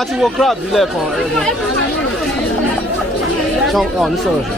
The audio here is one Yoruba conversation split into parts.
àti wo crab ilé kan. Ṣé ọ̀ ní sọ̀rọ̀ ṣe?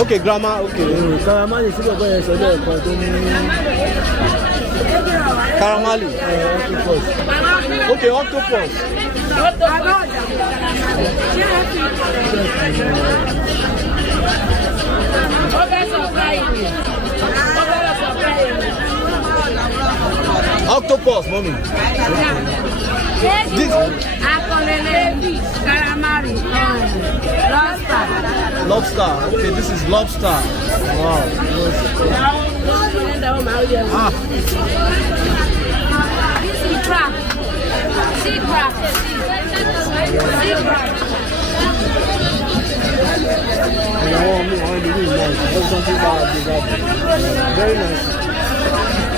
Okay, grandma, okay. Caramali sí bàbá yẹn sọ́dọ̀ ẹ̀kọ́ tó ní. Caramali. Octopus. Okay, octopus. Octopus, mommy. This calamari, lobster. Lobster. Okay, this is lobster. Wow. Ah. This is crab. Sea crab. Sea crab. Very nice.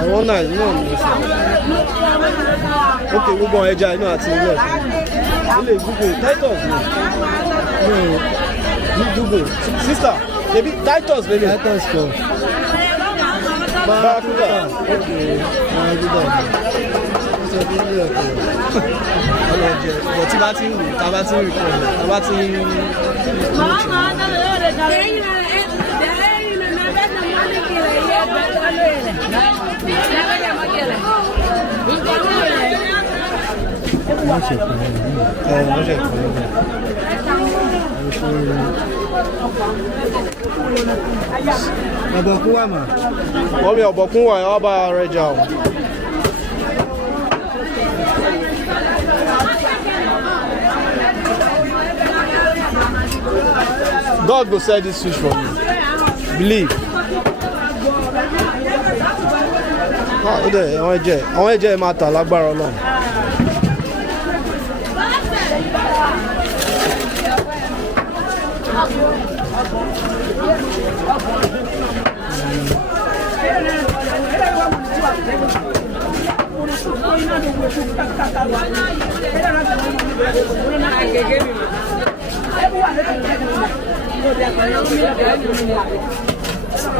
Àwọn náà ní ọ̀nà ìṣẹ́. Ókè gbogbo ẹja inú àti ilé ẹ̀kọ́. Ilé Google Titus ni. Ní Google. Sister, ṣebí Titus lè lè. Titus kọ. Barakuda. Ókè, Barakuda. Ṣé kí ilé ẹ̀kọ́? Ọlọ́jẹ. Ìbọ̀ tí bá ti ń rìn, tá bá ti ń rìn kọ́, tá bá ti ń rìn. Ọ̀bọ̀kún wà mà. Wọ́n mi ọ̀bọ̀kún wà ẹ̀ wá bá ara ẹja o. God go sell this fish for me. Believe. Ó dẹ̀ àwọn ẹ̀jẹ̀ máa tà lágbára Ọlọ́run.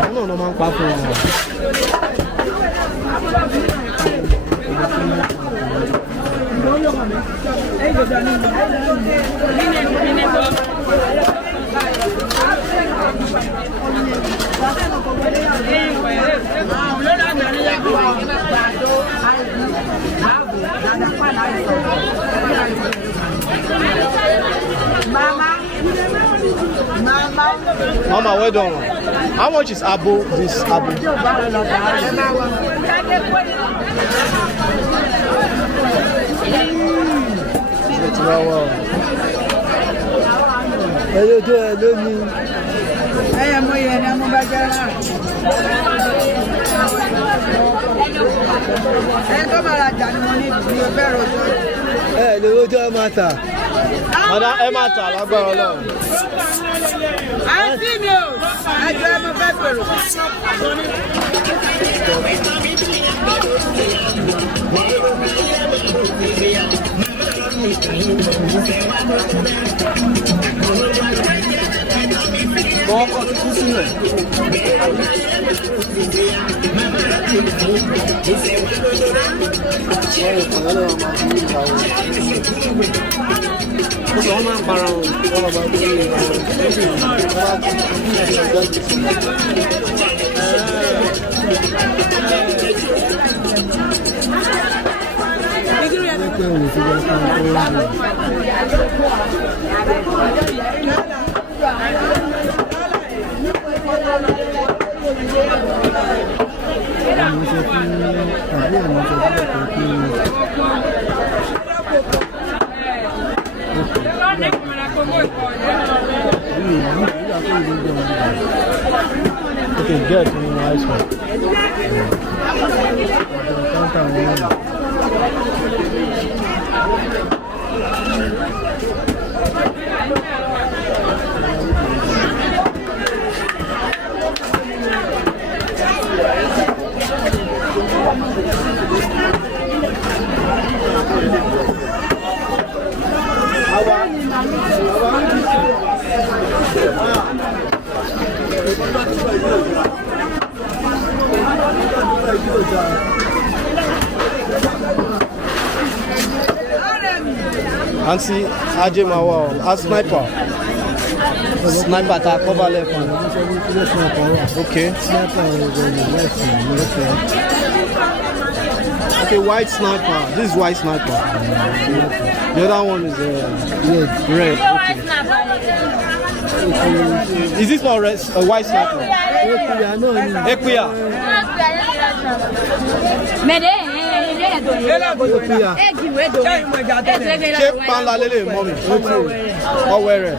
Àwọn náà máa ń pa fún wọn. Mama, well done. How much is abo? This abo? Wow. Ẹyẹ tó ẹ lónìí. Ẹyẹ mọ iye ni a mú bá jẹ́ náà. Ẹ tó máa rajà ni mo ní ìdí ọbẹ̀ rojọ́. Ẹ lówó tó ẹ máa tà. Mọ̀dá ẹ máa tà lágbára Ọlọ́run. Àǹtí mi ò, ẹjọ́ ẹ mo fẹ́ pèrò. Ọkọ̀ ti kú sílẹ̀. Wọ́n máa ń para wọn, wọ́n máa ń gbé Okay, good. Nice one. Auntie Ajay Mawa, a sniper. Sniper ta cover left. Okay. Okay, white sniper. This is white sniper. The other one is red. Okay. Is this not red? A white sniper? Equia. Ṣé panla lele mọ́mí? Ọwọ́ rẹ̀.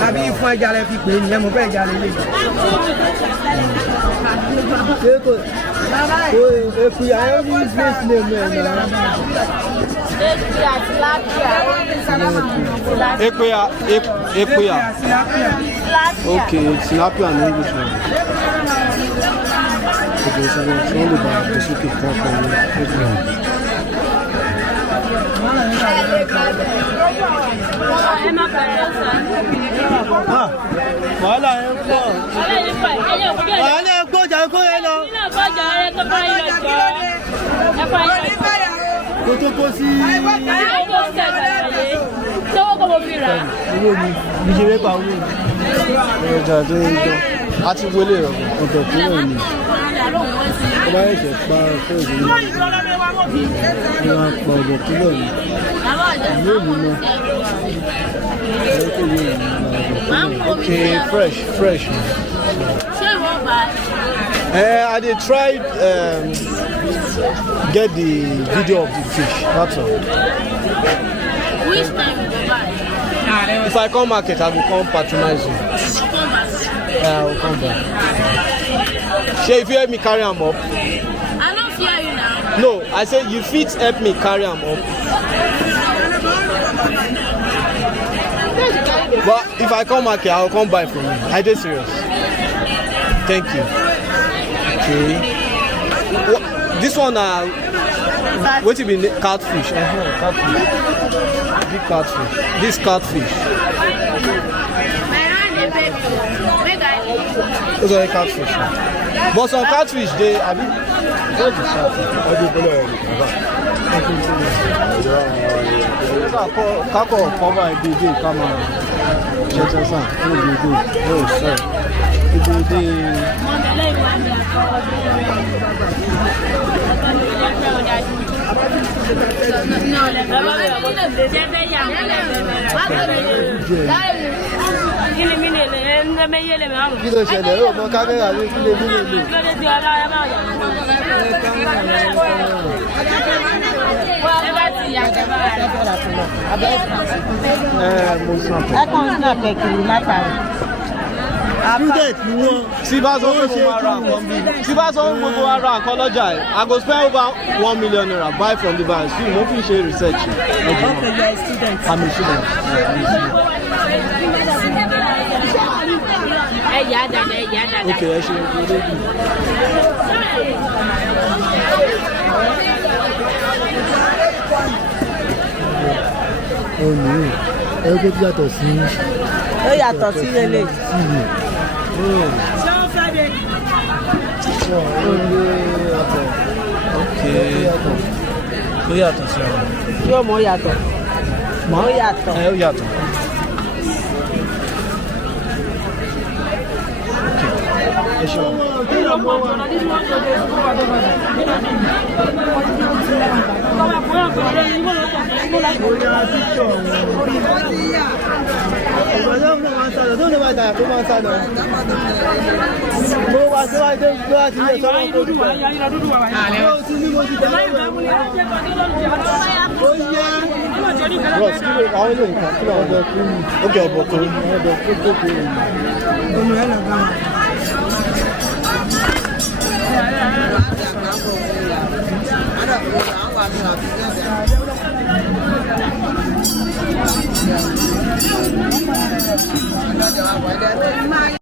Tàbí fún ẹja rẹ fi pè é nìyẹn mo fẹ́ ẹja rẹ lè. Equia, I only use this name Equia. Okay, tilapia in English. Okay, so it's only about the suki Wàhálà ẹ̀ ń pọ̀. Wàhálà ẹ̀ ń pọ̀ jà kó yẹn lọ. Kó tó kó sí. Owó mi, ìṣeré pa owó mi. Ọjà tó ń jọ. A ti wọlé rẹ̀. Ọ̀tọ̀ tó rẹ̀ ni. Ó bá yẹ̀ pa fún ìdílé. Ó máa pa ọ̀dọ̀ tó rẹ̀ ni. Yóò mú náà. Okay, fresh. I did try get the video of the fish. That's all. Which time you go back? If I come market, I will come patronize you. I will come back. Shay, if you help me carry them up. I don't fear you now. No, I said you fit help me carry them up. But if I come market, I will come buy from you. I did serious. Thank you. Okay. This one, what you mean? Catfish. Catfish. Big catfish. This catfish. Those are the catfish. But some catfish, they. I mean, what is Kako cover a big come on. Oh, sorry. Kí ló ṣẹlẹ̀ ó mọ kámẹ́rà ní kí lè mú lè lò. Tí bá sọ pé mo máa ra nǹkan bí tí bá sọ pé mo máa ra nǹkan lọ́jà ẹ̀ I go spend over 1 million naira buy from the bank so mo fi ṣe research. Okay, you're a student. I'm a student. Okay, I should go there. Oh no, ẹgbẹ́ tí yàtọ̀ sí. Ó yàtọ̀ sí lélẹ̀. Okay. Ó yàtọ̀ sí ara. Yóò mọ̀ yàtọ̀. Mọ̀ ó yàtọ̀. Ó yàtọ̀. Okay. Ẹ ṣe wọ́n. Ross, kí ló àwọn ilé nǹkan kí ló ọdọ kú ní ọgẹ ọbọ kan ọdọ kókó ọmọ ẹ lọ bá wọn.